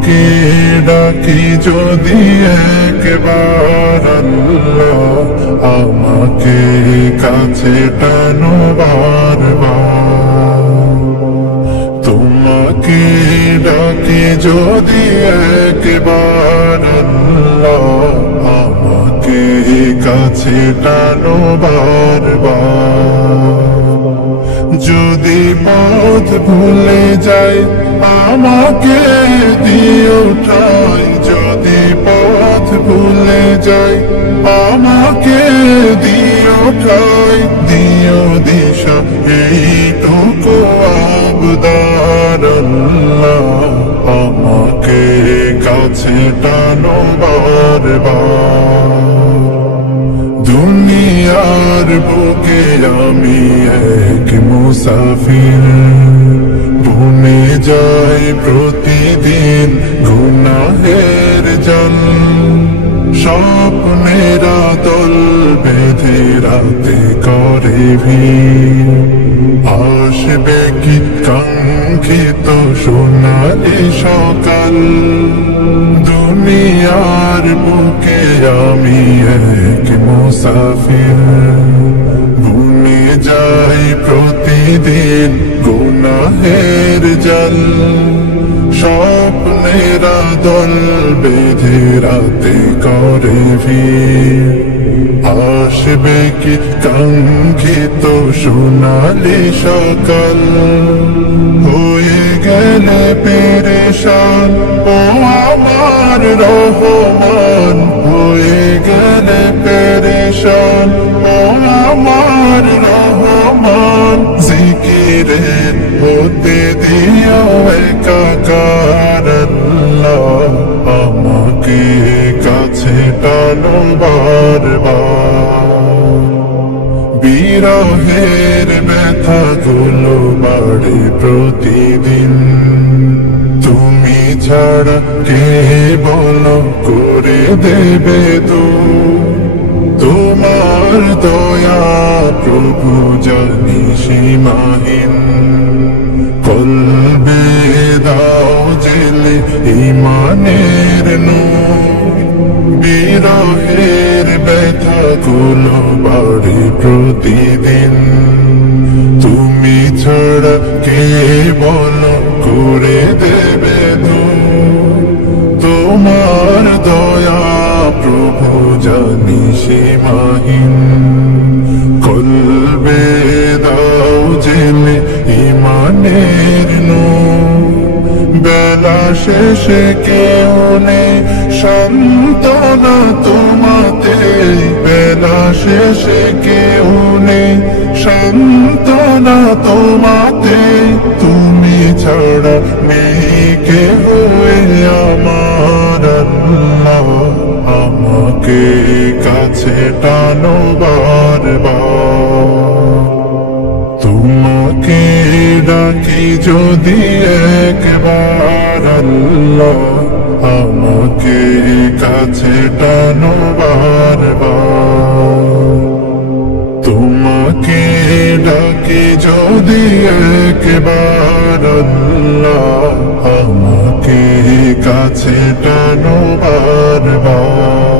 তোমাকে ডাকি যদি একবার আল্লাহ, আমাকে কাছে টানো বারবার। তোমাকে ডাকি যদি একবার আল্লাহ, আমাকে কাছে টানো বারবার। যদি পথ ভুলে যাই আমাকে দিও ঠাই, যদি পথ ভুলে যাই আমাকে দিও ঠাই, দিও দিশা এইটুকু আবদার আল্লাহ, আমাকে কাছে টানো বারবার। দুনিয়ার বুকে আমি এক মুসাফির, ভুলে যাই প্রতিদিন গুনাহের জল। স্বপ্নেরা দল বেঁধে রাতে করে ভিড়, আসবে কি কাঙ্ক্ষিত সোনালি সকাল। দুনিয়ার বুকে আমি এক মুসাফির, ভুলে যাই প্রতিদিন গুনাহের জল। স্বপ্নেরা দল বেঁধে রাতে করে ভিড়, আসবে কি কাঙ্ক্ষিত সোনালি সকাল। হয়ে গেলে পেরেশান ও আমার রহমান, হয়ে গেলে পেরেশান ও আমার রহমান। জিকিরে হতে দিও একাকার আল্লাহ, আমাকে কাছে টানো বারবার। বিরহের ব্যথাগুলো বাড়ে প্রতিদিন, তুমি ছাড়া কে বলো করে দেবে তোমার দয়া প্রভু জানি সীমাহীন। কলবে দাও জেলে ঈমানের নূর, বিরহের ব্যথাগুলো বাড়ে প্রতিদিন, তুমি ছাড়া কে বলো করে দেবে তোমার দয়া প্রভু জানি সীমাহীন। কলবে দাও জেলে ঈমানের নূর, বেলা শেষে কেউ নেই সান্ত্বনা তোমাতে, বেলা শেষে কেউ নেই সান্ত্বনা তোমাতে। তুমি ছাড়া নেই কেহ আমার আল্লাহ, আমাকে কাছে টানো বারবার। তোমাকে ডাকি যদি একবার আল্লাহ, আমাকে কাছে টানো বারবার। তোমাকে ডাকি যদি একবার আল্লাহ, আমাকে কাছে টানো বারবার।